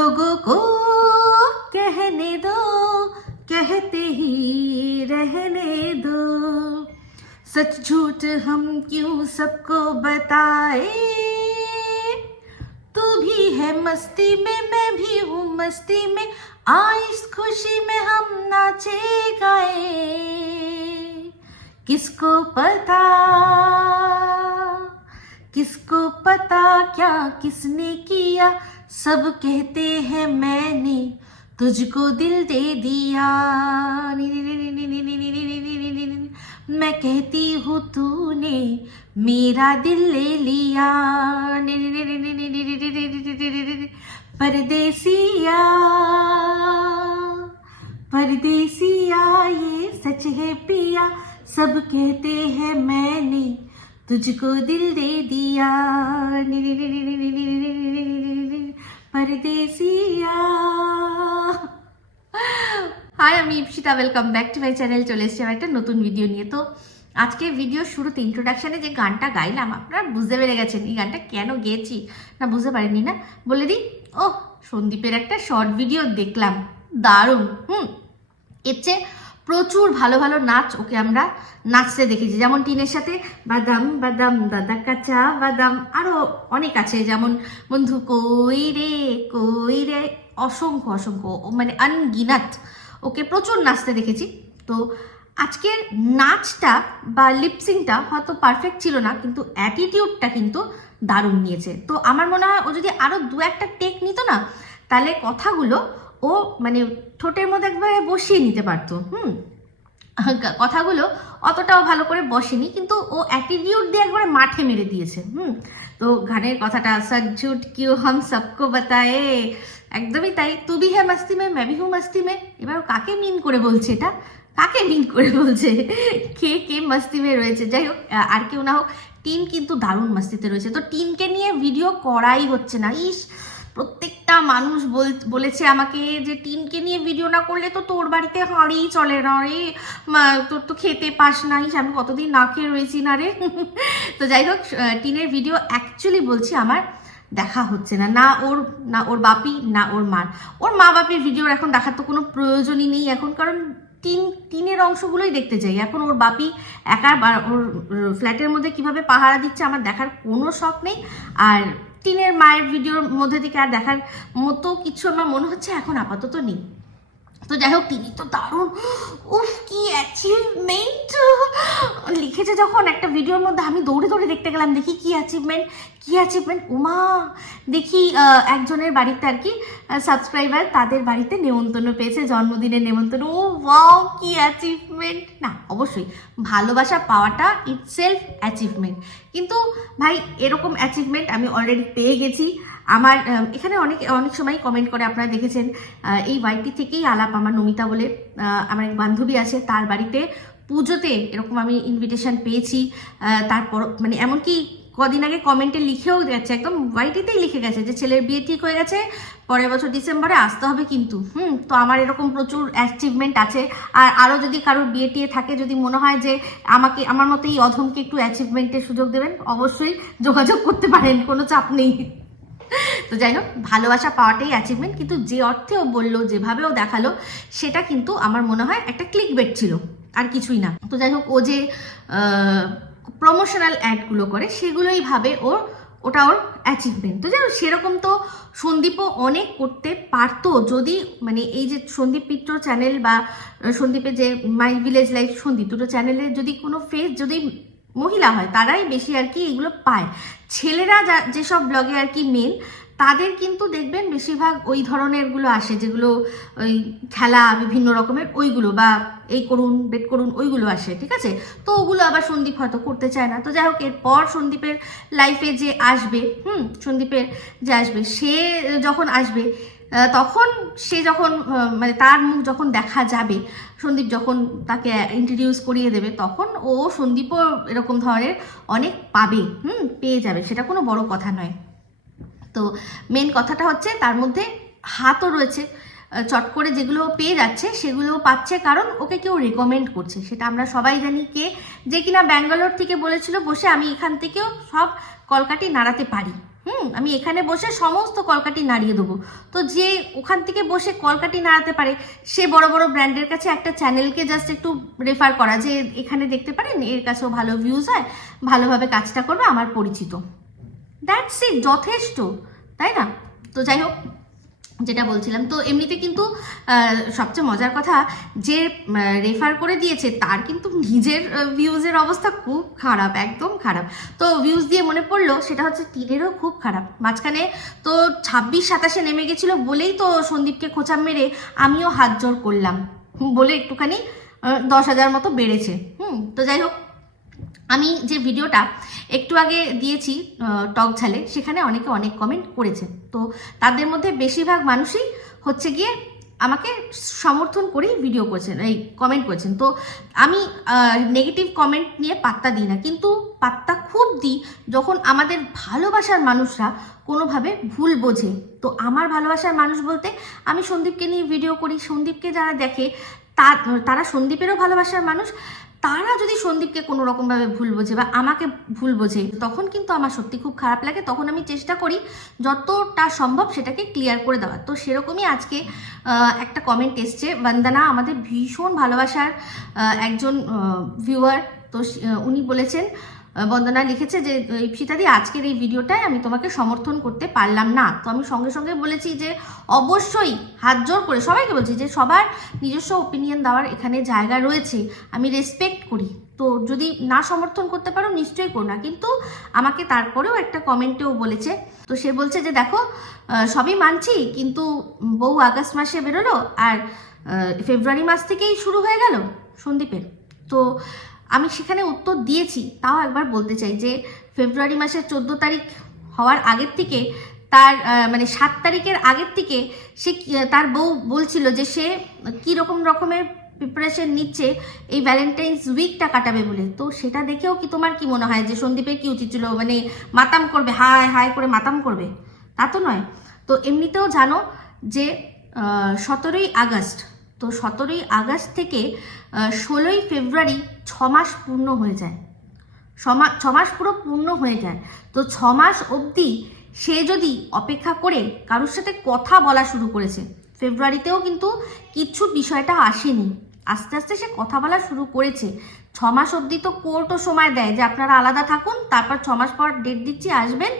लोगों को कहने दो, कहते ही रहने दो। सच झूठ हम क्यों सबको बताए? तू भी है मस्ती में, मैं भी हूँ मस्ती में आ इस खुशी में हम नाचे गाए। किसको पता किसको पता क्या किसने किया? सब कहते हैं मैंने तुझको दिल दे दिया मैं कहती हूँ तूने मेरा दिल ले लिया परदेसिया परदेसिया ये सच है पिया सब कहते हैं मैंने तुझको दिल दे दिया পরদেসিয়া হাই আমি Ipsita welcome back to my channel চলে এসেছি আমার একটা নতুন ভিডিও নিয়ে। তো আজকে ভিডিও শুরুতে ইন্ট্রোডাকশানে যে গানটা গাইলাম, আপনারা বুঝতে পেরে গেছেন এই গানটা কেন গেয়েছি? না, বুঝতে পারেননি না। বলে দিই ও সন্দীপের একটা শর্ট ভিডিও দেখলাম। দারুণ, হুম। এর চেয়ে প্রচুর ভালো ভালো নাচ ওকে আমরা নাচতে দেখেছি। যেমন টিনের সাথে বাদাম বাদাম, দাদা কাঁচা বাদাম আরও অনেক আছে। যেমন বন্ধু কই রে কই রে, অসংখ্য অসংখ্য মানে আনগিনাত ওকে প্রচুর নাচতে দেখেছি। তো আজকের নাচটা বা লিপসিংটা হয়তো পারফেক্ট ছিল না, কিন্তু অ্যাটিটিউডটা কিন্তু দারুণ নিয়েছে। তো আমার মনে হয় ও যদি আরও দু একটা টেক নিত না, তাহলে কথাগুলো ও মানে ঠোঁটের মধ্যে একবারে বসিয়ে নিতে পারতো, হুম? কথাগুলো অতটাও ভালো করে বসেনি, কিন্তু ও অ্যাটিটিউড দিয়ে একবারে মাঠে মেরে দিয়েছে, হুম? তো গানের কথাটা সজ্জুট কিউ হাম সবকো বাতায়ে? একদমই তাই। তুবি হ্যাঁ মাস্তি মে ম্যাবি হু মাস্তি মে? এবার কাকে মিন করে বলছে এটা? কাকে মিন করে বলছে? কে কে মাস্তি মে রয়েছে? যাই হোক আর কেউ না হোক, টিম কিন্তু দারুণ মাস্তিতে রয়েছে। তো টিমকে নিয়ে ভিডিও করাই হচ্ছে না। ইস প্রত্যেকটা মানুষ বল- বলেছে আমাকে যে টিনকে নিয়ে ভিডিও না করলে তো তোর বাড়িতে হাঁড়িই চলে না রে। তোর তো খেতে পাস না ইস, আমি কতদিন না খেয়ে রয়েছি না রে? তো যাই হোক টিনের ভিডিও অ্যাকচুয়ালি বলছি আমার দেখা হচ্ছে না। না ওর না ওর বাপি না ওর মার ওর মা বাপির ভিডিও এখন দেখার তো কোনো প্রয়োজনই নেই এখন কারণ টিন টিনের অংশগুলোই দেখতে চাই। এখন ওর বাপি একা ওর ফ্ল্যাটের মধ্যে কীভাবে পাহারা দিচ্ছে আমার দেখার কোনো শখ নেই। আর টিনের মায়ের ভিডিওর মধ্যে থেকে আর দেখার মতো কিছু আমার মনে হচ্ছে এখন আপাতত নেই। তো যাই হোক, তিনি তো দারুণ। উফ, কি অ্যাচিভমেন্ট লিখেছে যখন একটা ভিডিওর মধ্যে আমি দৌড়ে দৌড়ে দেখতে গেলাম, দেখি কি অ্যাচিভমেন্ট কি অ্যাচিভমেন্ট উমা! দেখি একজনের বাড়িতে আর কি সাবস্ক্রাইবার তাদের বাড়িতে নেমন্তন্ন পেয়েছে, জন্মদিনের নেমন্তন্ন। ও ওয়াও কি অ্যাচিভমেন্ট না, অবশ্যই, ভালোবাসা পাওয়াটা ইটসেলফ অ্যাচিভমেন্ট কিন্তু ভাই, এরকম অ্যাচিভমেন্ট আমি অলরেডি পেয়ে গেছি। আমার এখানে অনেক অনেক সময় কমেন্ট করে আপনারা দেখেছেন এই বাড়িটি থেকেই আলাপ আমার নমিতা বলে আমার এক বান্ধবী আছে, তার বাড়িতে পুজোতে এরকম আমি ইনভিটেশন পেয়েছি তারপর মানে এমনকি কদিন আগে কমেন্টে লিখেও গেছে একদম ওয়াইটিতেই লিখে গেছে যে ছেলের বিয়ে ঠিক হয়ে গেছে, পরের বছর ডিসেম্বরে আসতে হবে কিন্তু, হুম, তো আমার এরকম প্রচুর অ্যাচিভমেন্ট আছে, আর আরও যদি কারোর বিয়ে টিয়ে থাকে, যদি মনে হয় যে আমাকে, আমার মতো এই অধমকে একটু অ্যাচিভমেন্টের সুযোগ দেবেন, অবশ্যই যোগাযোগ করতে পারেন, কোনো চাপ নেই। তো যাই হোক, ভালোবাসা পাওয়াটাই অ্যাচিভমেন্ট কিন্তু যে অর্থে ও বলল, যেভাবে ও দেখাল, সেটা কিন্তু আমার মনে হয় একটা ক্লিক বেট ছিল, আর কিছুই না। তো যাই হোক, ও যে প্রমোশনাল অ্যাডগুলো করে, সেগুলোই ভাবে ওর, ওটা ওর অ্যাচিভমেন্ট তো হোক, সেরকম তো সন্দীপও অনেক করতে পারতো, যদি মানে এই যে সন্দীপ মিত্র চ্যানেল বা সন্দীপের যে মাই ভিলেজ লাইফ সন্দীপ দুটো চ্যানেলে যদি কোনো ফেস যদি মহিলা হয়, তারাই বেশি আর কি এগুলো পায়। ছেলেরা যা, যেসব ব্লগে আর কি মেন তাদের কিন্তু দেখবেন বেশিরভাগ ওই ধরনেরগুলো আসে, যেগুলো ওই খেলা বিভিন্ন রকমের, ওইগুলো বা এই করুন বেট করুন, ওইগুলো আসে, ঠিক আছে? তো ওগুলো আবার সন্দীপ হয়তো করতে চায় না। তো যাই হোক, এরপর সন্দীপের লাইফে যে আসবে, হুম, সন্দীপের যে আসবে, সে যখন আসবে তখন সে যখন মানে তার মুখ যখন দেখা যাবে, সন্দীপ যখন তাকে ইন্ট্রোডিউস করিয়ে দেবে, তখন ও সন্দীপও এরকম ধরনের অনেক পাবে, হুম, পেয়ে যাবে, সেটা কোনো বড় কথা নয়। তো মেন কথাটা হচ্ছে তার মধ্যে হাতও রয়েছে চট করে যেগুলো পেয়ে যাচ্ছে সেগুলো পাচ্ছে, কারণ ওকে কেউ রেকমেন্ড করছে, সেটা আমরা সবাই জানি কে, যে কিনা ব্যাঙ্গালোর থেকে বলেছিল বসে আমি এখান থেকেও সব কলকাটি নাড়াতে পারি। হুম, আমি এখানে বসে সমস্ত কলকাটি নাড়িয়ে দেবো। তো যে ওখান থেকে বসে কলকাটি নাড়াতে পারে, সে বড় বড় ব্র্যান্ডের কাছে একটা চ্যানেলকে জাস্ট একটু রেফার করা যে এখানে দেখতে পারেন, এর কাছেও ভালো ভিউজ হয়, ভালোভাবে কাজটা করবে আমার পরিচিত। দ্যাটস ইট যথেষ্ট, তাই না? তো যাই হোক যেটা বলছিলাম, তো এমনিতে কিন্তু সবচেয়ে মজার কথা যে রেফার করে দিয়েছে, তার কিন্তু নিজের ভিউজের অবস্থা খুব খারাপ, একদম খারাপ। তো ভিউজ দিয়ে মনে পড়ল, সেটা হচ্ছে টিনেরও খুব খারাপ। মাঝখানে তো ছাব্বিশ সাতাশে নেমে গেছিল বলেই তো সন্দীপকে খোঁচা মেরে আমিও হাত জোর করলাম। বলে একটুখানি দশ হাজার মতো বেড়েছে। হুম, তো যাই হোক আমি যে ভিডিওটা একটু আগে দিয়েছি টক ঝালে, সেখানে অনেকে অনেক কমেন্ট করেছে। তো তাদের মধ্যে বেশিরভাগ মানুষই হচ্ছে গিয়ে আমাকে সমর্থন করেই ভিডিও করছেন, এই কমেন্ট করেছেন। তো আমি নেগেটিভ কমেন্ট নিয়ে পাত্তা দিই না, কিন্তু পাত্তা খুব দিই যখন আমাদের ভালোবাসার মানুষরা কোনোভাবে ভুল বোঝে। তো আমার ভালোবাসার মানুষ বলতে আমি সন্দীপকে নিয়ে ভিডিও করি, সন্দীপকে যারা দেখে তারা সন্দীপেরও ভালোবাসার মানুষ তারা যদি সন্দীপকে কোনো রকমভাবে ভুল বোঝে বা আমাকে ভুল বোঝে, তখন কিন্তু আমার সত্যি খুব খারাপ লাগে। তখন আমি চেষ্টা করি যতটা সম্ভব সেটাকে ক্লিয়ার করে দেওয়ার। তো সেরকমই আজকে একটা কমেন্ট এসছে। বন্দনা, আমাদের ভীষণ ভালোবাসার একজন ভিউয়ার তো উনি বলেছেন বন্দনা লিখেছে যে ইপসিতাদি আজকের এই ভিডিওটায় আমি তোমাকে সমর্থন করতে পারলাম না। তো আমি সঙ্গে সঙ্গে বলেছি যে, অবশ্যই হাত জোর করে, সবাইকে বলছি যে, সবার নিজস্ব ওপিনিয়ন দেওয়ার এখানে জায়গা রয়েছে। আমি রেসপেক্ট করি। তো যদি না সমর্থন করতে পারো, নিশ্চয়ই করো না। কিন্তু আমাকে তারপরেও একটা কমেন্টেও বলেছে। তো সে বলছে যে, দেখো সবই মানছি, কিন্তু বউ আগস্ট মাসে বেরোলো, আর ফেব্রুয়ারি মাস থেকেই শুরু হয়ে গেল সন্দীপের। তো আমি সেখানে উত্তর দিয়েছি, তাও একবার বলতে চাই যে ফেব্রুয়ারি মাসের চোদ্দ তারিখ হওয়ার আগের থেকে তার মানে সাত তারিখের আগের থেকে সে তার বউ বলছিল যে সে কী রকম রকমের প্রিপারেশন নিচ্ছে এই ভ্যালেন্টাইন্স উইকটা কাটাবে বলে। তো সেটা দেখেও কি তোমার কি মনে হয় যে সন্দীপের কি উচিত ছিল? মানে মাতাম করবে, হায় হায় করে মাতাম করবে? তা তো নয়। তো এমনিতেও জানো যে সতেরোই আগস্ট, তো সতেরোই আগস্ট থেকে ষোলোই ফেব্রুয়ারি ছ মাস পূর্ণ হয়ে যায়। ছমা ছ মাস পুরো পূর্ণ হয়ে যায়। তো ছ মাস অবধি সে যদি অপেক্ষা করে কারোর সাথে কথা বলা শুরু করেছে, ফেব্রুয়ারিতেও কিন্তু কিছু বিষয়টা আসেনি। আস্তে আস্তে সে কথা বলা শুরু করেছে। ছ মাস অবধি তো কোর্টও সময় দেয় যে আপনারা আলাদা থাকুন, তারপর ছ মাস পর ডেট দিচ্ছি, আসবেন।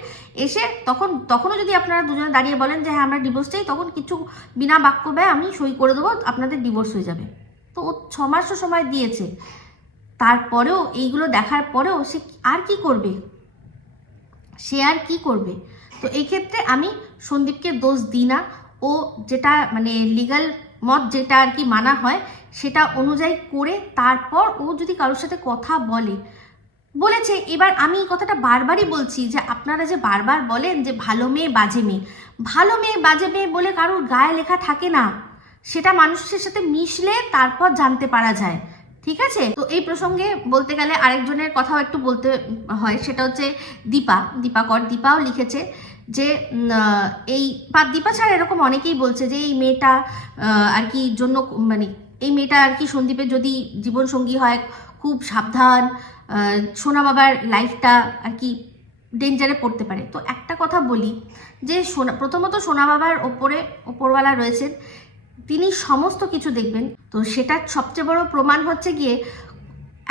এসে তখন, তখনও যদি আপনারা দুজনে দাঁড়িয়ে বলেন যে হ্যাঁ আমরা ডিভোর্স চাই, তখন কিছু বিনা বাক্য ব্যয় আমি সই করে দেবো, আপনাদের ডিভোর্স হয়ে যাবে। তো ও ছ মাসও সময় দিয়েছে। তারপরেও এইগুলো দেখার পরেও সে আর কি করবে? সে আর কি করবে? তো এই ক্ষেত্রে আমি সন্দীপকে দোষ দিই না। ও যেটা মানে লিগাল মত যেটা আর কি মানা হয়, সেটা অনুযায়ী করে তারপর ও যদি কারোর সাথে কথা বলে। বলেছে, এবার আমি এই কথাটা বারবারই বলছি যে আপনারা যে বারবার বলেন যে ভালো মেয়ে, বাজে মেয়ে। ভালো মেয়ে, বাজে মেয়ে বলে কারোর গায়ে লেখা থাকে না। সেটা মানুষের সাথে মিশলে তারপর জানতে পারা যায়, ঠিক আছে? তো এই প্রসঙ্গে বলতে গেলে আরেকজনের কথাও একটু বলতে হয়, সেটা হচ্ছে দীপা, দীপাকর। দীপাও লিখেছে যে এই দীপা ছাড়া এরকম অনেকেই বলছে যে এই মেয়েটা আর কি জন্য মানে এই মেয়েটা আর কি সন্দীপের যদি জীবনসঙ্গী হয়, খুব সাবধান সোনা বাবার লাইফটা আর কি ডেঞ্জারে পড়তে পারে। তো একটা কথা বলি যে সোনা, প্রথমত সোনা বাবার ওপরে, ওপরওয়ালা রয়েছেন তিনি সমস্ত কিছু দেখবেন। তো সেটার সবচেয়ে বড় প্রমাণ হচ্ছে গিয়ে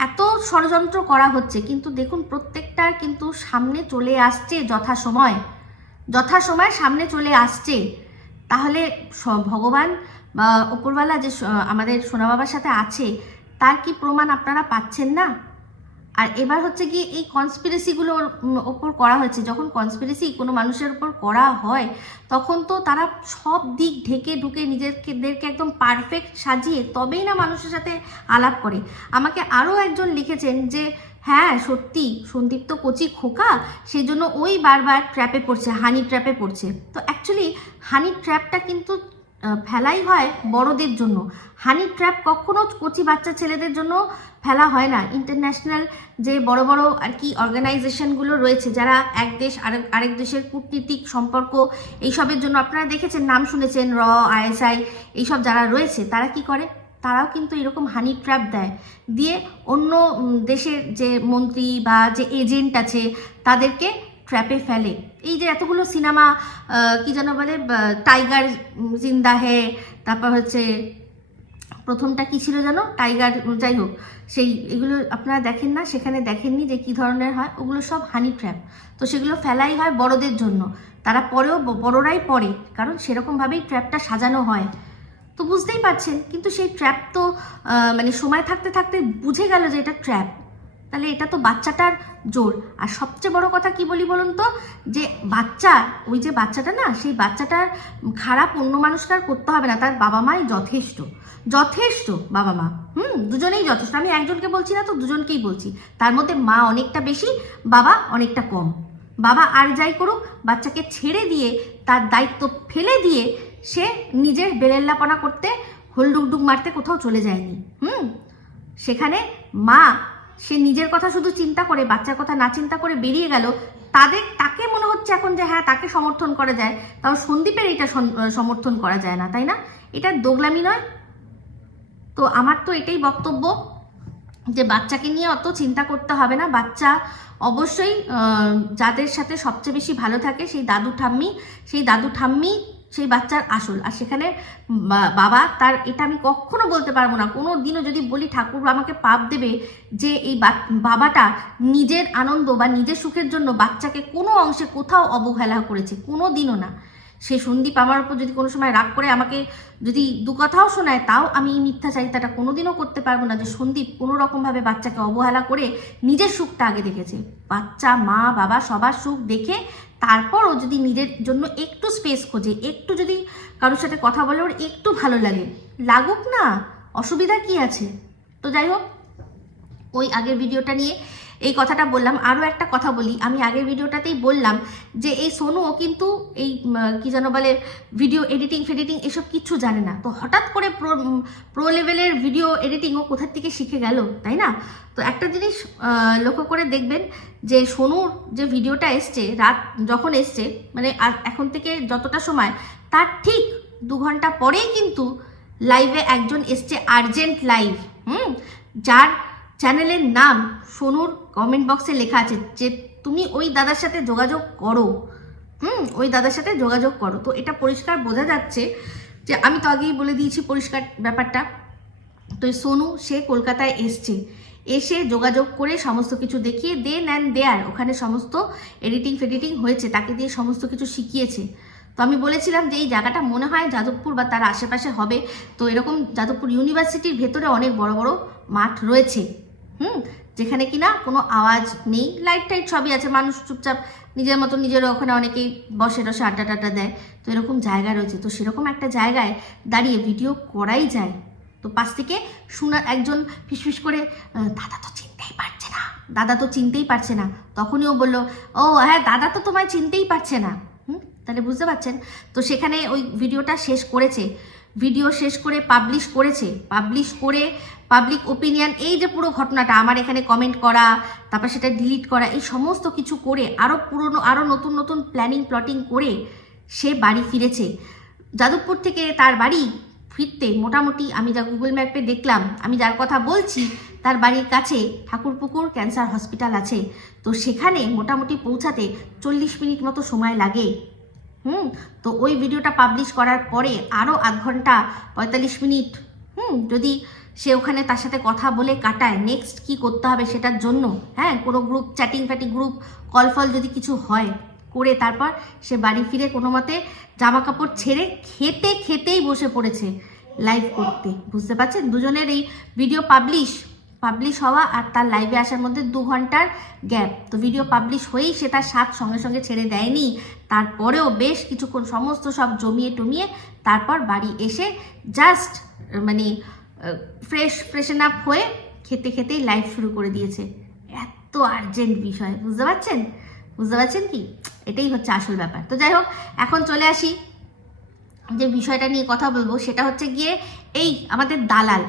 এত ষড়যন্ত্র করা হচ্ছে, কিন্তু দেখুন প্রত্যেকটা কিন্তু সামনে চলে আসছে যথাসময়। যথাসময় সামনে চলে আসছে। তাহলে ভগবান বা ওপরওয়ালা যে আমাদের সোনা বাবার সাথে আছে, তার কি প্রমাণ আপনারা পাচ্ছেন না? আর এবার হচ্ছে কি এই কনস্পিরেসিগুলোর ওপর করা হয়েছে। যখন কনস্পিরেসি কোনো মানুষের ওপর করা হয়, তখন তো তারা সব দিক ঢেকে ঢুকে নিজেদেরকে একদম পারফেক্ট সাজিয়ে তবেই না মানুষের সাথে আলাপ করে। আমাকে আরও একজন লিখেছেন যে হ্যাঁ সত্যি, সন্দীপ তো কচি খোকা সেই জন্য ওই বারবার ট্র্যাপে পড়ছে হানি ট্র্যাপে পড়ছে। তো অ্যাকচুয়ালি হানি ট্র্যাপটা কিন্তু ফেলাই হয় বড়দের জন্য। হানি ট্র্যাপ কখনো কচি বাচ্চা ছেলেদের জন্য ফেলা হয় না। ইন্টারন্যাশনাল যে বড় বড় আর কি অর্গানাইজেশনগুলো রয়েছে, যারা এক দেশ, আরেক আরেক দেশের কূটনীতিক সম্পর্ক এইসবের জন্য আপনারা দেখেছেন, নাম শুনেছেন, র আইএসআই এইসব যারা রয়েছে, তারা কি করে? তারাও কিন্তু এরকম হানি ট্র্যাপ দেয়। দিয়ে অন্য দেশের যে মন্ত্রী বা যে এজেন্ট আছে, তাদেরকে ট্র্যাপে ফেলে। এই যে এতগুলো সিনেমা কি যেন বলে টাইগার জিন্দা হে, তারপর হচ্ছে, প্রথমটা কি ছিল যেন? টাইগার যাই হোক, সেই, এগুলো আপনারা দেখেন না, সেখানে দেখেননি যে কি ধরনের হয়, ওগুলো সব হানি ট্র্যাপ তো সেগুলো ফেলাই হয় বড়দের জন্য। তারা পরেও, বড়রাই পড়ে কারণ সেরকমভাবেই ট্র্যাপটা সাজানো হয়। তো বুঝতেই পারছেন, কিন্তু সেই ট্র্যাপ তো মানে সময় থাকতে থাকতে বুঝে গেল যে এটা ট্র্যাপ তাহলে এটা তো বাচ্চাটার জোর। আর সবচেয়ে বড় কথা কি বলি বলুন তো? যে বাচ্চা, ওই যে বাচ্চাটা না, সেই বাচ্চাটার খারাপ অন্য মানুষকে আর করতে হবে না, তার বাবা মাই যথেষ্ট। যথেষ্ট বাবা মা। হুম, দুজনেই যথেষ্ট। আমি একজনকে বলছি না তো, দুজনকেই বলছি। তার মধ্যে মা অনেকটা বেশি, বাবা অনেকটা কম। বাবা আর যাই করুক, বাচ্চাকে ছেড়ে দিয়ে, তার দায়িত্ব ফেলে দিয়ে, সে নিজের বেলেল্লাপনা করতে, হলডুকডুক মারতে কোথাও চলে যায়নি। হুম, সেখানে মা সে নিজের কথা শুধু চিন্তা করে, বাচ্চার কথা না চিন্তা করে বেরিয়ে গেল। তাদের, তাকে মনে হচ্ছে এখন যে হ্যাঁ তাকে সমর্থন করা যায়। তাও সন্দীপের এটা সমর্থন করা যায় না, তাই না? এটা দোগলামি নয়। তো আমার তো এটাই বক্তব্য যে বাচ্চাকে নিয়ে অত চিন্তা করতে হবে না। বাচ্চা অবশ্যই যাদের সাথে সবচেয়ে বেশি ভালো থাকে সেই দাদু ঠাম্মি। সেই দাদু ঠাম্মি সেই বাচ্চার আসল। আর সেখানে বাবা তার এটা আমি কখনো বলতে পারব না। কোনো দিনও যদি বলি ঠাকুর আমাকে পাপ দেবে যে এই বাবাটা নিজের আনন্দ বা নিজের সুখের জন্য বাচ্চাকে কোনো অংশে কোথাও অবহেলা করেছে, কোনো দিনও না। সে সন্দীপ আমার উপর যদি কোনো সময় রাগ করে আমাকে যদি দু কথাও শোনায়, তাও আমি এই মিথ্যাচারিতাটা কোনোদিনও করতে পারব না যে সন্দীপ কোনো রকমভাবে বাচ্চাকে অবহেলা করে নিজের সুখটা আগে দেখেছে। বাচ্চা, মা, বাবা সবার সুখ দেখে তারপরও যদি নিজের জন্য একটু স্পেস খোঁজে, একটু যদি কারোর সাথে কথা বলে ওর একটু ভালো লাগে, লাগুক না, অসুবিধা কি আছে? তো যাই হোক, ওই আগের ভিডিওটা নিয়ে এই কথাটা বললাম। আরও একটা কথা বলি, আমি আগের ভিডিওটাতেই বললাম যে এই সোনুও কিন্তু এই কি যেন বলে ভিডিও এডিটিং ফেডিটিং এসব কিচ্ছু জানে না। তো হঠাৎ করে প্রো প্রো লেভেলের ভিডিও এডিটিংও কোথার থেকে শিখে গেল, তাই না? তো একটা জিনিস লক্ষ্য করে দেখবেন যে সোনুর যে ভিডিওটা এসছে, রাত যখন এসছে মানে এখন থেকে যতটা সময়, তার ঠিক দু ঘণ্টা পরেই কিন্তু লাইভে একজন এসছে আর্জেন্ট লাইভ হুম? যার চ্যানেলের নাম সোনুর কমেন্ট বক্সে লেখা আছে যে তুমি ওই দাদার সাথে যোগাযোগ করো। হুম, ওই দাদার সাথে যোগাযোগ করো। তো এটা পরিষ্কার বোঝা যাচ্ছে যে আমি তো আগেই বলে দিয়েছি পরিষ্কার ব্যাপারটা। তো সোনু, সে কলকাতায় এসছে। এসে যোগাযোগ করে সমস্ত কিছু দেখিয়ে দেন অ্যান্ড দেয়ার ওখানে সমস্ত এডিটিং ফেডিটিং হয়েছে, তাকে দিয়ে সমস্ত কিছু শিখিয়েছে। তো আমি বলেছিলাম যে এই জায়গাটা মনে হয় যাদবপুর বা তার আশেপাশে হবে। তো এরকম যাদবপুর ইউনিভার্সিটির ভেতরে অনেক বড় বড় মাঠ রয়েছে। হুম, যেখানে কিনা কোনো আওয়াজ নেই লাইট টাইট সবই আছে, মানুষ চুপচাপ নিজের মতো নিজের ওখানে অনেকেই বসে বসে আড্ডা টাড্ডা দেয়। তো এরকম জায়গা রয়েছে, তো সেরকম একটা জায়গায় দাঁড়িয়ে ভিডিও করাই যায়। তো পাশ থেকে শোনা একজন ফিসফিস করে দাদা তো চিনতেই পারছে না। দাদা তো চিনতেই পারছে না। তখনই ও বলল, ও হ্যাঁ দাদা তো তোমায় চিনতেই পারছে না। হুম, তাহলে বুঝতে পারছেন? তো সেখানে ওই ভিডিওটা শেষ করেছে। ভিডিও শেষ করে পাবলিশ করেছে। পাবলিশ করে পাবলিক ওপিনিয়ন এই যে পুরো ঘটনাটা, আমার এখানে কমেন্ট করা, তারপর সেটা ডিলিট করা, এই সমস্ত কিছু করে আরও পুরনো আরও নতুন নতুন প্ল্যানিং প্লটিং করে সে বাড়ি ফিরেছে। যাদবপুর থেকে তার বাড়ি ফিরতে মোটামুটি আমি যা গুগল ম্যাপে দেখলাম, আমি যার কথা বলছি, তার বাড়ির কাছে ঠাকুরপুকুর ক্যান্সার হসপিটাল আছে। তো সেখানে মোটামুটি পৌঁছাতে চল্লিশ মিনিট মতো সময় লাগে। হুম, তো ওই ভিডিওটা পাবলিশ করার পরে আরও আধ ঘণ্টা পঁয়তাল্লিশ মিনিট, হুম, যদি সে ওখানে তার সাথে কথা বলে কাটায়। নেক্সট কি করতে হবে সেটার জন্য? হ্যাঁ কোনো গ্রুপ চ্যাটিং ফ্যাটিং গ্রুপ কল ফল যদি কিছু হয়, করে তারপর সে বাড়ি ফিরে কোনো মতে জামা কাপড় ছেড়ে খেতে খেতেই বসে পড়েছে লাইভ করতে। বুঝতে পারছেন? দুজনের এই ভিডিও পাবলিশ পাবলিশ হওয়া আর তার লাইভে আসার মধ্যে দু ঘণ্টার গ্যাপ তো ভিডিও পাবলিশ হয়েই সে তার স্বাদ সঙ্গে সঙ্গে ছেড়ে দেয়নি। তারপরেও বেশ কিছুক্ষণ সমস্ত সব জমিয়ে টমিয়ে তারপর বাড়ি এসে জাস্ট মানে ফ্রেশ ফ্রেশন আপ হয়ে খেতে খেতেই লাইফ শুরু করে দিয়েছে। এত আর্জেন্ট বিষয়, বুঝতে পারছেন? বুঝতে পারছেন কি? এটাই হচ্ছে আসল ব্যাপার। তো যাই হোক, এখন চলে আসি যে বিষয়টা নিয়ে কথা বলব। সেটা হচ্ছে গিয়ে এই আমাদের দালাল।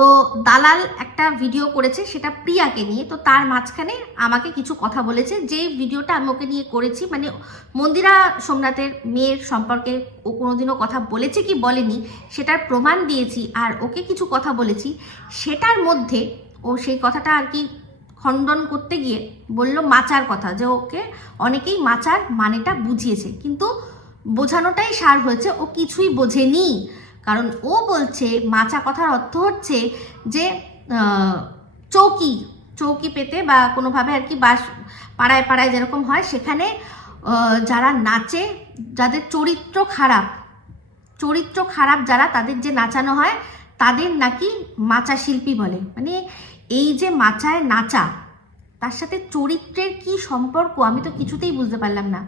তো দালাল একটা ভিডিও করেছে, সেটা প্রিয়াকে নিয়ে। তো তার মাঝখানে আমাকে কিছু কথা বলেছে। যে ভিডিওটা আমি ওকে নিয়ে করেছি মানে মন্দিরা সোমনাথের মেয়ের সম্পর্কে ও কোনোদিনও কথা বলেছে কি বলেনি, সেটার প্রমাণ দিয়েছি আর ওকে কিছু কথা বলেছি। সেটার মধ্যে ও সেই কথাটা আর কি খণ্ডন করতে গিয়ে বলল মাচার কথা, যে ওকে অনেকেই মাচার মানেটা বুঝিয়েছে। কিন্তু বোঝানোটাই সার হয়েছে, ও কিছুই বোঝেনি। কারণ ও বলছে মাচা কথার অর্থ হচ্ছে যে চৌকি চৌকি পেতে বা কোনোভাবে আর কি বাস, পাড়ায় পাড়ায় যেরকম হয়, সেখানে যারা নাচে, যাদের চরিত্র খারাপ চরিত্র খারাপ যারা তাদের যে নাচানো হয়, তাদের নাকি মাচা শিল্পী বলে। মানে এই যে মাচায় নাচা, তার সাথে চরিত্রের কি সম্পর্ক আমি তো কিছুতেই বুঝতে পারলাম না।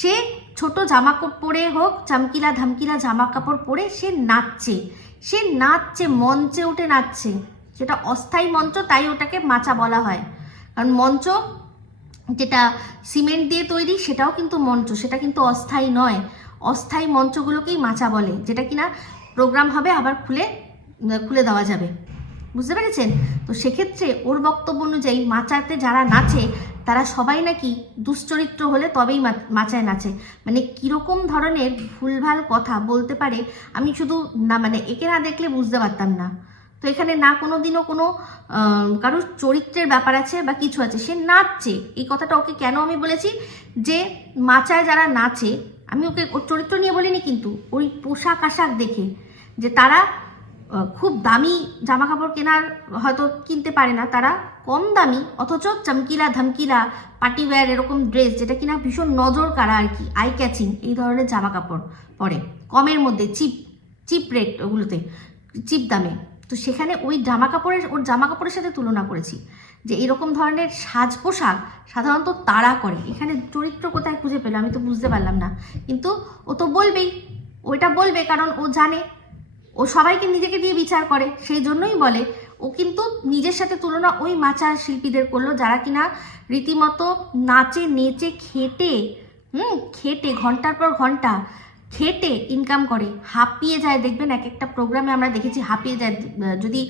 সে ছোট জামা পরে হোক, চামকিলা ধামকিলা জামা কাপড় পরে সে নাচছে। সে নাচছে, মঞ্চে উঠে নাচছে। সেটা অস্থায়ী মঞ্চ, তাই ওটাকে মাচা বলা হয়। কারণ মঞ্চ যেটা সিমেন্ট দিয়ে তৈরি, সেটাও কিন্তু মঞ্চ, সেটা কিন্তু অস্থায়ী নয়। অস্থায়ী মঞ্চগুলোকেই মাচা বলে, যেটা কিনা প্রোগ্রাম হবে, আবার খুলে খুলে দেওয়া যাবে। বুঝতে পেরেছেন? তো সেক্ষেত্রে ওর বক্তব্য অনুযায়ী মাচাতে যারা নাচে তারা সবাই নাকি দুশ্চরিত্র হলে তবেই মাচায় নাচে। মানে কীরকম ধরনের ভুলভাল কথা বলতে পারে, আমি শুধু না মানে একে না দেখলে বুঝতে পারতাম না। তো এখানে না কোনো দিনও কোনো কারোর চরিত্রের ব্যাপার আছে বা কিছু আছে, সে নাচছে। এই কথাটা ওকে কেন আমি বলেছি? যে মাচায় যারা নাচে, আমি ওকে, ওর চরিত্র নিয়ে বলিনি কিন্তু ওই পোশাক আশাক দেখে। যে তারা খুব দামি জামা কাপড় কেনার হয়তো কিনতে পারে না। তারা কম দামি, অথচ চমকিলা ধমকিলা পার্টি ওয়্যার এরকম ড্রেস যেটা কিনা ভীষণ নজর কাড়া আর কি আই ক্যাচিং এই ধরনের জামা কাপড় পরে। কমের মধ্যে চিপ চিপ রেট ওগুলোতে চিপ দামে। তো সেখানে ওই জামা কাপড়ের ওর জামা কাপড়ের সাথে তুলনা করেছি যে এরকম ধরনের সাজ পোশাক সাধারণত তারা করে। এখানে চরিত্র কোথায় খুঁজে পেল আমি তো বুঝতে পারলাম না। কিন্তু ও তো বলবেই, ওইটা বলবে কারণ ও জানে ও সবাইকে নিজেকে দিয়ে বিচার করে, সেই জন্যই বলে, ও কিন্তু নিজের সাথে তুলনা ওই মাচা শিল্পীদের করল যারা কিনা রীতিমতো নাচে, নেচে, খেটে, হুম, খেটে, ঘণ্টার পর ঘণ্টা খেটে ইনকাম করে। হাঁপিয়ে যায়, দেখবেন এক একটা প্রোগ্রামে আমরা দেখেছি হাঁপিয়ে যায় যদি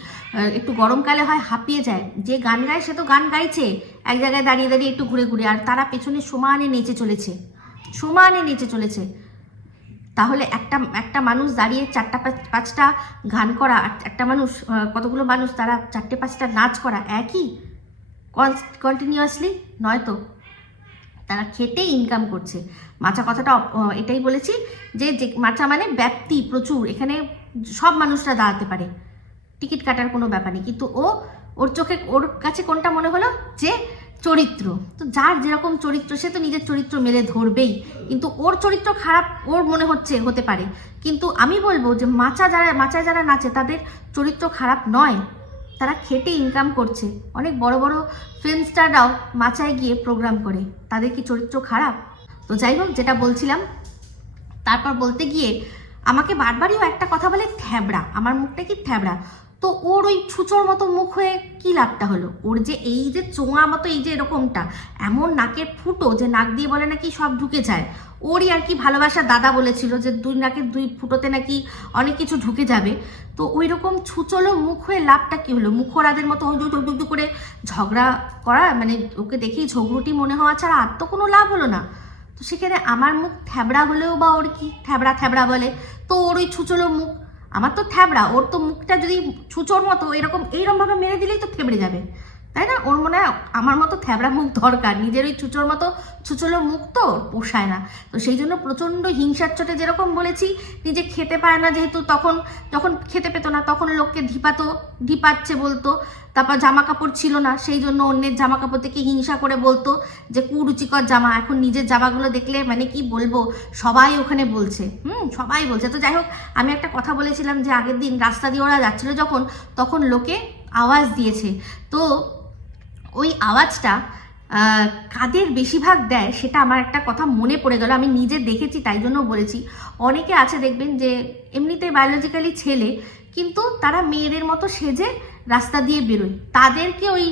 একটু গরমকালে হয় হাঁপিয়ে যায়। যে গান গায়, সে তো গান গাইছে। এক জায়গায় দাঁড়িয়ে দাঁড়িয়ে একটু ঘুরে ঘুরে। আর তারা পেছনে সমানে নেচে চলেছে। সমানে নেচে চলেছে। তাহলে একটা একটা মানুষ দাঁড়িয়ে চারটা পাঁচটা গান করা একটা মানুষ কতগুলো মানুষ তারা চারটে, পাঁচটা নাচ করা একই? কন্টিনিউয়াসলি নয় তো? তারা খেটে ইনকাম করছে। মাচা কথাটা এটাই বলেছি যে যে মাচা মানে ব্যাপ্তি প্রচুর। এখানে সব মানুষরা দাঁড়াতে পারে। টিকিট কাটার কোনো ব্যাপার নেই। কিন্তু ও, ওর চোখে, ওর কাছে কোনটা মনে হলো? যে চরিত্র। তো যার যেরকম চরিত্র, সে তো নিজের চরিত্র মেলে ধরবেই। কিন্তু ওর চরিত্র খারাপ, ওর মনে হচ্ছে, হতে পারে। কিন্তু আমি বলব যে মাচা যারা, মাচায় যারা নাচে, তাদের চরিত্র খারাপ নয়। তারা খেটে ইনকাম করছে। অনেক বড় বড় ফিল্ম স্টাররাও মাচায় গিয়ে প্রোগ্রাম করে। তাদের কি চরিত্র খারাপ? তো যাই হোক, যেটা বলছিলাম, তারপর বলতে গিয়ে আমাকে বারবারই একটা কথা বলে থ্যাবড়া আমার মুখটা কি থ্যাবড়া তো ওর ওই ছুচোর মতো মুখ হয়ে কি লাভটা হলো? ওর যে এই যে চোঙা মতো এই যে এরকমটা, এমন নাকের ফুটো যে নাক দিয়ে বলে নাকি সব ঢুকে যায়। ওরই আর কি ভালোবাসার দাদা বলেছিল যে দুই নাকের দুই ফুটোতে নাকি অনেক কিছু ঢুকে যাবে। তো ওই রকম ছুচলো মুখ হয়ে লাভটা কি হলো? মুখরাদের মতো হজু করে ঝগড়া করা মানে ওকে দেখেই ঝগড়ুটি মনে হওয়া ছাড়া আর তো কোনো লাভ হলো না। তো সেখানে আমার মুখ থ্যাবড়া হলেও বা ওর কি থ্যাবড়া থ্যাবড়া বলে, তো ওর ওই ছুচলো মুখ আমার তো থ্যাবড়া, ওর তো মুখটা যদি ছুচোর মতো এরকম এইরকমভাবে মেরে দিলেই তো থেবড়ে যাবে। তাই না? ওর মনে হয় আমার মতো থ্যাবড়া মুখ দরকার, নিজের ওই ছুচোর মতো ছুচোলো মুখ তো পোষায় না। তো সেই জন্য প্রচণ্ড হিংসার চোটে যেরকম বলেছি, নিজে খেতে পায় না যেহেতু তখন, যখন খেতে পেতো না, তখন লোককে ধিপাতো, ধিপাচ্ছে বলতো। তারপর জামা কাপড় ছিল না, সেই জন্য অন্যের জামা কাপড় থেকে হিংসা করে বলতো যে, কুরুচিকর জামা। এখন নিজের জামাগুলো দেখলে মানে কি বলব? সবাই ওখানে বলছে। হুম, সবাই বলছে। তো যাই হোক, আমি একটা কথা বলেছিলাম যে, আগের দিন রাস্তা দিয়ে ওরা যাচ্ছিল যখন, তখন লোকে আওয়াজ দিয়েছে। তো ওই আওয়াজটা কাদের বেশিরভাগ দেয় সেটা আমার একটা কথা মনে পড়ে গেল। আমি নিজে দেখেছি, তাই জন্য বলেছি। অনেকে আছে দেখবেন যে, এমনিতে বায়োলজিক্যালি ছেলে কিন্তু তারা মেয়েদের মতো সেজে রাস্তা দিয়ে বেরোয়। তাদেরকে ওই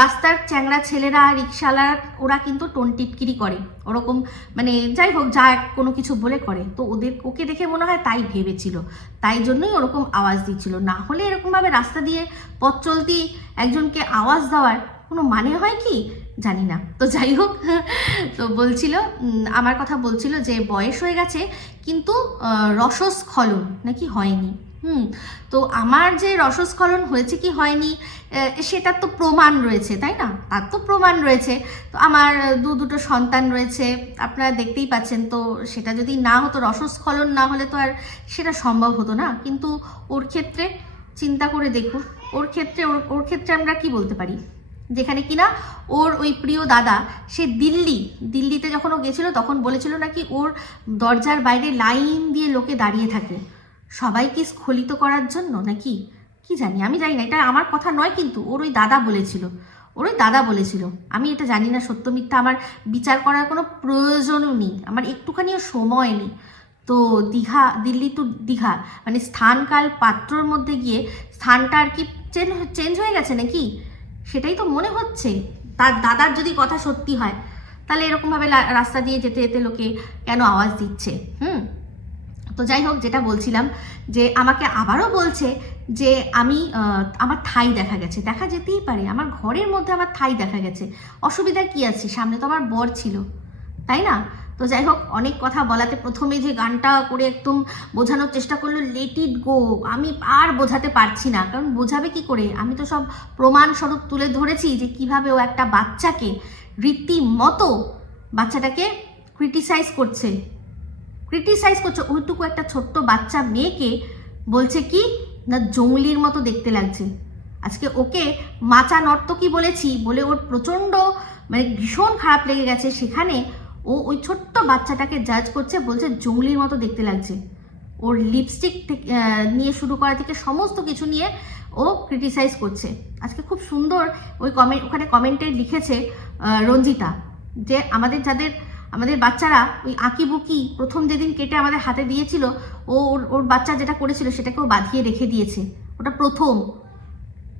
রাস্তার চ্যাংড়া ছেলেরা রিক্সাওয়ালা ওরা কিন্তু টোন টিটকিরি করে। ওরকম মানে যাই হোক, যা কোনো কিছু বলে করে। তো ওদের, ওকে দেখে মনে হয় তাই ভেবেছিল। তাই জন্যই ওরকম আওয়াজ দিচ্ছিল। না হলে এরকমভাবে রাস্তা দিয়ে পথ চলতি একজনকে আওয়াজ দেওয়ার কোনো মানে হয় কি? জানি না। তো যাই হোক, তো বলছিল আমার কথা বলছিল যে বয়স হয়ে গেছে, কিন্তু রসস্খলন নাকি হয়নি। হুম, তো আমার যে রসস্খলন হয়েছে কি হয়নি সেটার তো প্রমাণ রয়েছে, তাই না? তার তো প্রমাণ রয়েছে। তো আমার দু দুটো সন্তান রয়েছে, আপনারা দেখতেই পাচ্ছেন, তো সেটা যদি না হতো, রসস্খলন না হলে তো আর সেটা সম্ভব হতো না। কিন্তু ওর ক্ষেত্রে, চিন্তা করে দেখুন, ওর ক্ষেত্রে, ওর ওর ক্ষেত্রে আমরা কি বলতে পারি? যেখানে কিনা ওর ওই প্রিয় দাদা, সে দিল্লি, দিল্লিতে যখন ও গেছিল, তখন বলেছিল নাকি ওর দরজার বাইরে লাইন দিয়ে লোকে দাঁড়িয়ে থাকে। সবাইকে স্খলিত করার জন্য নাকি? কি জানি, আমি জানি না, এটা আমার কথা নয় কিন্তু, ওর ওই দাদা বলেছিল। ওর ওই দাদা বলেছিল। আমি এটা জানি না, সত্য মিথ্যা আমার বিচার করার কোনো প্রয়োজনও নেই, আমার একটুখানিও সময় নেই। তো দীঘা, দিল্লি টু দীঘা মানে স্থানকাল পাত্রর মধ্যে গিয়ে স্থানটা আর কি চেঞ্জ চেঞ্জ হয়ে গেছে নাকি? সেটাই তো মনে হচ্ছে, তার দাদার যদি কথা সত্যি হয়, তাহলে এরকমভাবে রাস্তা দিয়ে যেতে যেতে লোকে কেন আওয়াজ দিচ্ছে, হুম? তো যাই হোক, যেটা বলছিলাম যে আমাকে আবারও বলছে যে আমি আমার থাই দেখা গেছে। দেখা যেতেই পারে, আমার ঘরের মধ্যে আমার থাই দেখা গেছে। অসুবিধা কি আছে? সামনে তো আমার বর ছিল, তাই না? তো যাই হোক, অনেক কথা বলাতে, প্রথমে যে গানটা করে একদম বোঝানোর চেষ্টা করল লেট ইট গো আমি আর বোঝাতে পারছি না, কারণ বোঝাবে কি করে? আমি তো সব প্রমাণস্বরূপ তুলে ধরেছি যে কীভাবে ও একটা বাচ্চাকে রীতিমতো বাচ্চাটাকে ক্রিটিসাইজ করছে। ক্রিটিসাইজ করছে। ওইটুকু একটা ছোট্ট বাচ্চা মেয়েকে বলছে কি, না, জঙ্গলির মতো দেখতে লাগছে। আজকে ওকে মাচা নর্তকী বলেছি বলে ওর প্রচণ্ড মানে ভীষণ খারাপ লেগে গেছে। সেখানে ও ওই ছোট্ট বাচ্চাটাকে জাজ করছে, বলছে জঙ্গলির মতো দেখতে লাগছে। ওর লিপস্টিক নিয়ে শুরু করা থেকে সমস্ত কিছু নিয়ে ও ক্রিটিসাইজ করছে। আজকে খুব সুন্দর ওই কমেন্ট ওখানে কমেন্টে লিখেছে রঞ্জিতা, যে আমাদের যাদের আমাদের বাচ্চারা ওই আঁকি বুকি প্রথম যেদিন কেটে আমাদের হাতে দিয়েছিল, ও ওর ওর বাচ্চা যেটা করেছিল সেটাকেও বাঁধিয়ে রেখে দিয়েছে। ওটা প্রথম।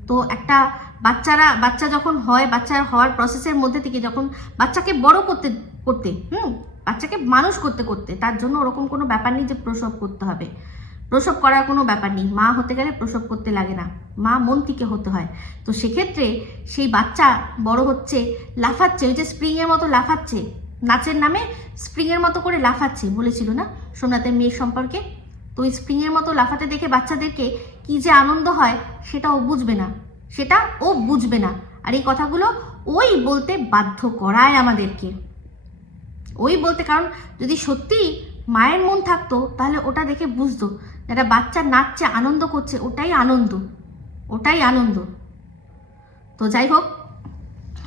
তো একটা বাচ্চারা, বাচ্চা যখন হয়, বাচ্চা হওয়ার প্রসেসের মধ্যে থেকে যখন বাচ্চাকে বড় করতে করতে, হুম, বাচ্চাকে মানুষ করতে করতে, তার জন্য ওরকম কোনো ব্যাপার নেই যে প্রসব করতে হবে। প্রসব করার কোনো ব্যাপার নেই। মা হতে গেলে প্রসব করতে লাগে না। মা মন থেকে হতে হয়। তো সেক্ষেত্রে সেই বাচ্চা বড় হচ্ছে, লাফাচ্ছে, ওই যে স্প্রিংয়ের মতো লাফাচ্ছে নাচের নামে স্প্রিংয়ের মতো করে লাফাচ্ছে বলেছিল না? সোমনাথের মেয়ের সম্পর্কে। তো ওই স্প্রিংয়ের মতো লাফাতে দেখে বাচ্চাদেরকে কি যে আনন্দ হয় সেটা ও বুঝবে না। সেটা ও বুঝবে না। আর এই কথাগুলো ওই বলতে বাধ্য করায় আমাদেরকে। ওই বলতে, কারণ যদি সত্যি মায়ের মন থাকতো, তাহলে ওটা দেখে বুঝতো যারা বাচ্চা নাচছে, আনন্দ করছে, ওটাই আনন্দ। ওটাই আনন্দ। তো যাই হোক,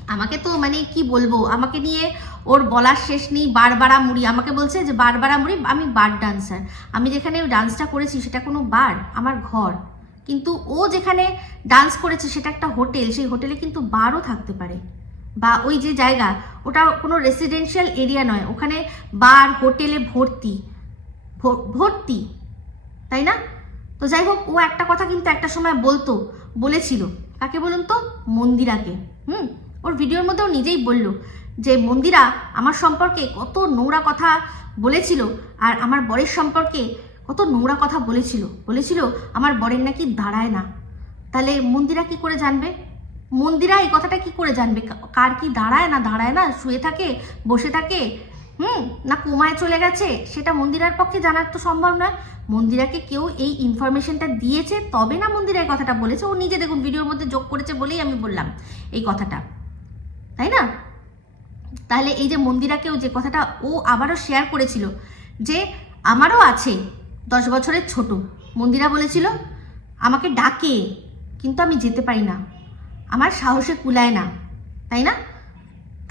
আমাকে তো মানে কি বলব, আমাকে নিয়ে ওর বলার শেষ নেই, বারবারা মুড়ি। আমাকে বলছে যে বারবারা মুড়ি, আমি বার ডান্সার। আমি যেখানে ডান্সটা করেছি সেটা কোনো বার, আমার ঘর। কিন্তু ও যেখানে ডান্স করেছে সেটা একটা হোটেল, সেই হোটেলে কিন্তু বারও থাকতে পারে। বা ওই যে জায়গা, ওটা কোনো রেসিডেন্সিয়াল এরিয়া নয়, ওখানে বার, হোটেলে ভর্তি। ভর- ভর্তি, তাই না? তো যাই হোক, ও একটা কথা কিন্তু একটা সময় বলতো, বলেছিল। কাকে বলুন তো? মন্দিরাকে। হুম? ওর ভিডিওর মধ্যেও নিজেই বলল যে মন্দিরা আমার সম্পর্কে কত নোংরা কথা বলেছিল আর আমার বরের সম্পর্কে কত নোংরা কথা বলেছিল। বলেছিল আমার বরের নাকি দাঁড়ায় না। তাহলে মন্দিরা কি করে জানবে? মন্দিরা এই কথাটা কি করে জানবে? কার কি দাঁড়ায় না দাঁড়ায় না? শুয়ে থাকে, বসে থাকে, হুম, না কোমায় চলে গেছে? সেটা মন্দিরার পক্ষে জানার তো সম্ভব নয়। মন্দিরাকে কেউ এই ইনফরমেশনটা দিয়েছে, তবে না মন্দিরা এই কথাটা বলেছে। ও নিজে দেখুন ভিডিওর মধ্যে যোগ করেছে বলেই আমি বললাম এই কথাটা। তাই না? তাহলে এই যে মন্দিরাকেও যে কথাটা ও আবারও শেয়ার করেছিল যে আমারও আছে দশ বছরের ছোট। মন্দিরা বলেছিল, আমাকে ডাকে, কিন্তু আমি যেতে পারি না। আমার সাহসে কুলায় না। তাই না?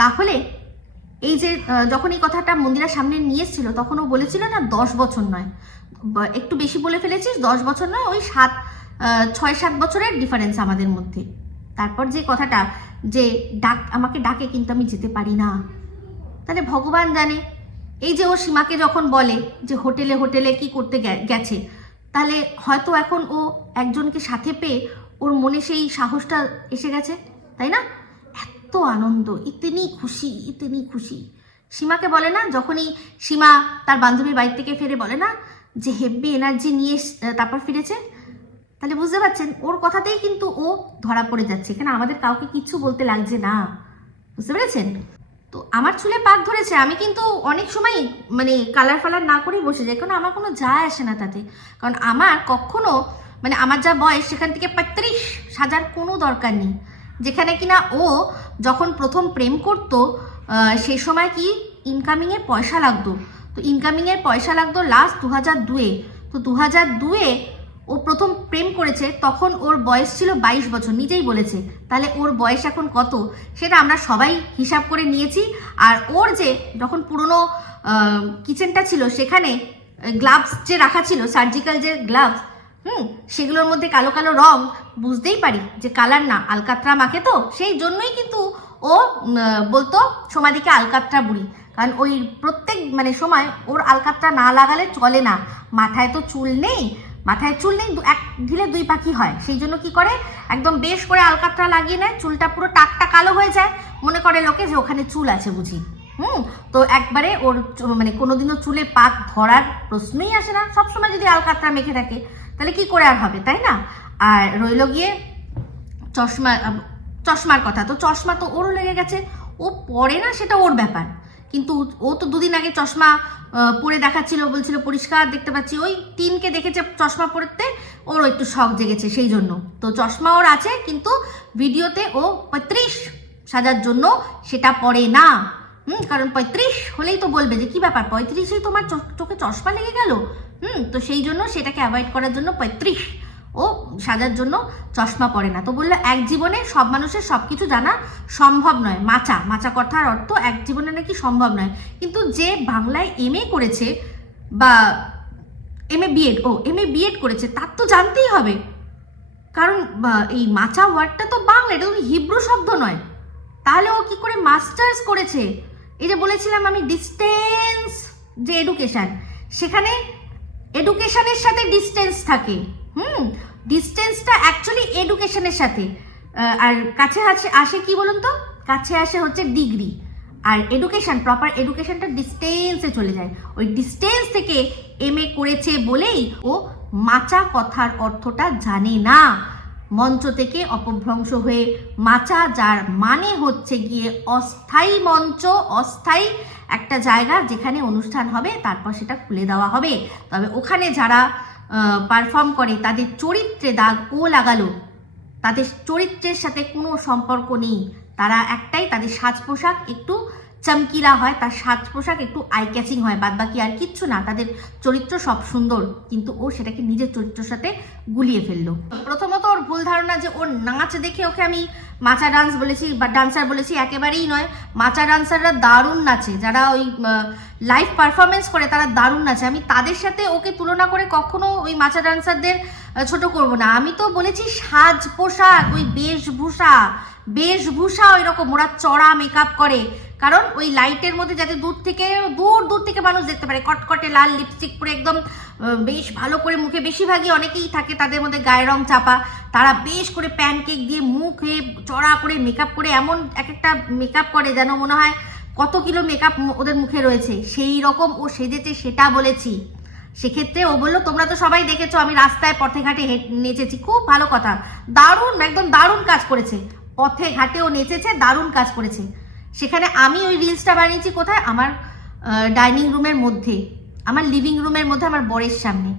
তাহলে এই যে যখন এই কথাটা মন্দিরার সামনে নিয়ে এসেছিল, তখন ও বলেছিল না দশ বছর নয়। একটু বেশি বলে ফেলেছিস, দশ বছর নয়, ওই সাত ছয়, সাত বছরের ডিফারেন্স আমাদের মধ্যে। তারপর যে কথাটা যে ডাক, আমাকে ডাকে কিন্তু আমি যেতে পারি না। তাহলে ভগবান জানে। এই যে ও সীমাকে যখন বলে যে হোটেলে হোটেলে কি করতে গেছে, তাহলে হয়তো এখন ও একজনকে সাথে পেয়ে ওর মনে সেই সাহসটা এসে গেছে, তাই না? এত আনন্দ, ইতিনি খুশি ইতিনি খুশি। সীমাকে বলে না, যখনই সীমা তার বান্ধবীর বাড়ি থেকে ফেরে বলে না যে হেভি এনার্জি নিয়ে তারপর ফিরেছে তাহলে বুঝতে পারছেন, ওর কথাতেই কিন্তু ও ধরা পড়ে যাচ্ছে। এখানে আমাদের কাউকে কিচ্ছু বলতে লাগছে না। বুঝতে পেরেছেন? তো আমার চুলে পাক ধরেছে, আমি কিন্তু অনেক সময় মানে কালার ফালার না করেই বসে যাই কারণ আমার কোনো যায় আসে না তাতে। কারণ আমার কখনো মানে আমার যা বয়স, সেখান থেকে পঁয়ত্রিশ সাজার কোনো দরকার নেই। যেখানে কিনা ও যখন প্রথম প্রেম করতো সেই সময় কি ইনকামিংয়ের পয়সা লাগতো। তো ইনকামিংয়ের পয়সা লাগতো লাস্ট দু হাজার দুয়ে। তো দু হাজার দুয়ে ও প্রথম প্রেম করেছে, তখন ওর বয়স ছিল বাইশ বছর, নিজেই বলেছে, তাহলে ওর বয়স এখন কত? সেটা আমরা সবাই হিসাব করে নিয়েছি, আর ওর যে যখন পুরনো কিচেনটা ছিল সেখানে গ্লাভস যে রাখা ছিল সার্জিক্যাল যে গ্লাভস হুম, সেগুলোর মধ্যে কালো কালো রং, বুঝতেই পারি যে কালার না, আলকাত্রা মাখে তো, সেই জন্যই কিন্তু ও বলতো সমাধিকে আলকাত্রা বুড়ি, কারণ ওই প্রত্যেক মানে সময় ওর আলকাত্রা না লাগালে চলে না, মাথায় তো চুল নেই মাথায় চুল নেই এক ঢিলে দুই পাখি হয়? সেই জন্য কি করে? একদম বেশ করে আলকাত্রা লাগিয়ে নেয়, চুলটা পুরো টাকটা কালো হয়ে যায়। মনে করে লোকে যে ওখানে চুল আছে বুঝি। হুম? তো একবারে ওর মানে কোনোদিনও চুলে পাক ধরার প্রশ্নই আসে না। সবসময় যদি আলকাত্রা মেখে থাকে, তাহলে কি করে আর হবে, তাই না? আর রইল গিয়ে চশমা চশমার কথা। তো চশমা তো ওরও লেগে গেছে। ও পরে না, সেটা ওর ব্যাপার। কিন্তু ও তো দুদিন আগে চশমা পরে দেখাচ্ছিল, বলছিল, পরিষ্কার, দেখতে পাচ্ছি। ওই তিনকে দেখেছে চশমা পরতে ওর একটু শখ জেগেছে সেই জন্য। তো চশমা ওর আছে, কিন্তু ভিডিওতে ও পঁয়ত্রিশ সাজার জন্য সেটা পরে না। হুম, কারণ পঁয়ত্রিশ হলেই তো বলবে যে, কি ব্যাপার? পঁয়ত্রিশেই তোমার চোখে চশমা লেগে গেল? হুম, তো সেই জন্য সেটাকে অ্যাভয়েড করার জন্য পঁয়ত্রিশ ও সাজার জন্য চশমা পরে না। তো বলল, এক জীবনে সব মানুষের সব কিছু জানা সম্ভব নয়। মাচা। মাচা কথার অর্থ এক জীবনে নাকি সম্ভব নয়। কিন্তু যে বাংলায় এম করেছে বা এম এ বিএড ও এম এ বিএড করেছে, তার তো জানতেই হবে। কারণ এই মাচা ওয়ার্ডটা তো বাংলা, এটা তো হিব্রু শব্দ নয়। তাহলে ও কি করে মাস্টার্স করেছে? এই যে বলেছিলাম আমি, ডিস্টেন্স, যে এডুকেশান সেখানে এডুকেশানের সাথে ডিস্টেন্স থাকে। হুম ডিস্টেন্সটা অ্যাকচুয়ালি এডুকেশনের সাথে। আর কাছে আসে আসে কি বলুন তো? কাছে আসে হচ্ছে ডিগ্রি আর এডুকেশন প্রপার এডুকেশনটা ডিস্টেন্সে চলে যায়। ওই ডিস্টেন্স থেকে এম এ করেছে বলেই ও মাচা কথার অর্থটা জানে না। মঞ্চ থেকে অপভ্রংশ হয়ে মাচা, যার মানে হচ্ছে গিয়ে অস্থায়ী মঞ্চ, অস্থায়ী একটা জায়গা যেখানে অনুষ্ঠান হবে, তারপর সেটা খুলে দেওয়া হবে। তবে ওখানে যারা পারফর্ম করে, তাদের চরিত্রে দাগ ও লাগালো। তাদের চরিত্রের সাথে কোনো সম্পর্ক নেই। তারা একটাই, তাদের সাজ পোশাক একটু চমকিলা হয়, তার সাজ পোশাক একটু আই ক্যাচিং হয় বাদ বাকি আর কিচ্ছু না। তাদের চরিত্র সব সুন্দর, কিন্তু ও সেটাকে নিজের চরিত্রের সাথে গুলিয়ে ফেলল। প্রথমত ওর ভুল ধারণা যে ওর নাচ দেখে ওকে আমি মাচা ডান্স বলেছি বা ডান্সার বলেছি, একেবারেই নয়। মাচা ডান্সাররা দারুণ নাচে, যারা ওই লাইভ পারফরমেন্স করে, তারা দারুণ নাচে। আমি তাদের সাথে ওকে তুলনা করে কখনো ওই মাচা ডান্সারদের ছোট করব না। আমি তো বলেছি সাজ পোশাক, ওই বেশভূষা বেশভূষা ওই রকম ওরা চড়া মেকআপ করে কারণ ওই লাইটের মধ্যে যাতে দূর থেকে, দূর দূর থেকে মানুষ দেখতে পারে। কটকটে লাল লিপস্টিক পরে একদম বেশ ভালো করে মুখে, বেশিরভাগই অনেকেই থাকে তাদের মধ্যে গায়ের রং চাপা। তারা বেশ করে প্যানকেক দিয়ে মুখে চড়া করে মেকআপ করে এমন এক একটা মেকআপ করে যেন মনে হয় কত কিলো মেকআপ ওদের মুখে রয়েছে। সেই রকম ও সেজেছে, সেটা বলেছি। সেক্ষেত্রে ও বলল, তোমরা তো সবাই দেখেছ, আমি রাস্তায় পথে ঘাটে নেচেছি। খুব ভালো কথা। দারুণ, একদম দারুণ কাজ করেছে। পথে ঘাটেও নেচেছে, দারুণ কাজ করেছে। সেখানে আমি ওই রিলসটা বানিয়েছি কোথায়? আমার ডাইনিং রুমের মধ্যে। আমার লিভিং রুমের মধ্যে আমার বরের সামনে।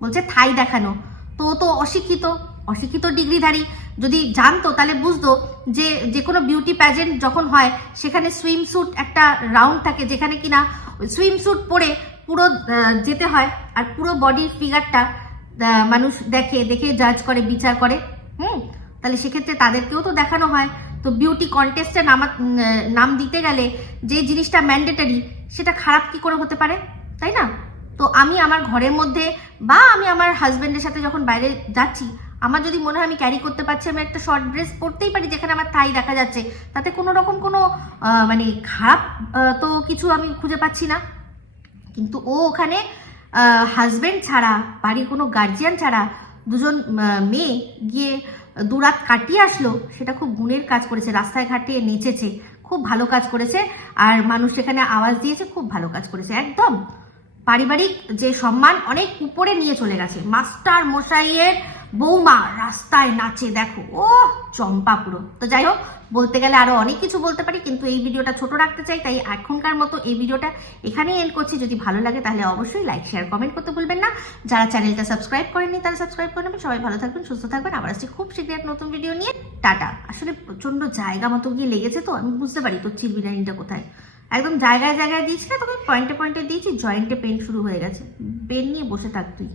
বলছে, থাই দেখানো। তো তো অশিক্ষিত অশিক্ষিত ডিগ্রিধারী। যদি জানতো, তাহলে বুঝতো যে যে কোনো বিউটি প্যাজেন্ট যখন হয়, সেখানে সুইম স্যুট একটা রাউন্ড থাকে, যেখানে কিনা সুইম স্যুট পরে পুরো যেতে হয় আর পুরো বডির ফিগারটা মানুষ দেখে দেখে জাজ করে, বিচার করে। হুম? তাহলে সেক্ষেত্রে তাদেরকেও তো দেখানো হয়। তো বিউটি কন্টেস্টে নামা নাম দিতে গেলে যে জিনিসটা ম্যান্ডেটারি সেটা খারাপ কি করে হতে পারে? তাই না? তো আমি আমার ঘরের মধ্যে বা আমি আমার হাজবেন্ডের সাথে যখন বাইরে যাচ্ছি, আমার যদি মনে হয় আমি ক্যারি করতে পারছি, আমি একটা শর্ট ড্রেস পরতেই পারি যেখানে আমার থাই দেখা যাচ্ছে, তাতে কোনো রকম কোনো মানে খারাপ তো কিছু আমি খুঁজে পাচ্ছি না। কিন্তু ও ওখানে হাজবেন্ড ছাড়া, বাড়ির কোনো গার্জিয়ান ছাড়া দুজন মেয়ে গিয়ে দুরাত কাটিয়ে আসলো, সেটা খুব গুণের কাজ করেছে, রাস্তায় ঘাটে নেচেছে, খুব ভালো কাজ করেছে, আর মানুষ সেখানে আওয়াজ দিয়েছে, খুব ভালো কাজ করেছে, একদম পারিবারিক যে সম্মান অনেক উপরে নিয়ে চলে গেছে। মাস্টার মশাইয়ের বৌমা, রাস্তায় নাচে দেখো। ও চম্পা পুরো। তো যাই হোক, বলতে গেলে আরও অনেক কিছু বলতে পারি, কিন্তু এই ভিডিওটা ছোট রাখতে চাই, তাই এখনকার মতো এই ভিডিওটা এখানেই এন্ড করছি। যদি ভালো লাগে তাহলে অবশ্যই লাইক শেয়ার কমেন্ট করতে ভুলবেন না। যারা চ্যানেলটা সাবস্ক্রাইব করেননি, তারা সাবস্ক্রাইব করে নেবেন। সবাই ভালো থাকবেন, সুস্থ থাকবেন। আবার আসছি খুব শীঘ্রই এক নতুন ভিডিও নিয়ে। টাটা। আসলে প্রচণ্ড জায়গা মতো গিয়ে লেগেছে তো, আমি বুঝতে পারি তোর চিল বিরিয়ানিটা কোথায়। একদম জায়গায় জায়গায় দিয়েছি না তোকে পয়েন্টে পয়েন্টে দিয়েছি জয়েন্টে পেন শুরু হয়ে গেছে। পেন নিয়ে বসে থাক তুই।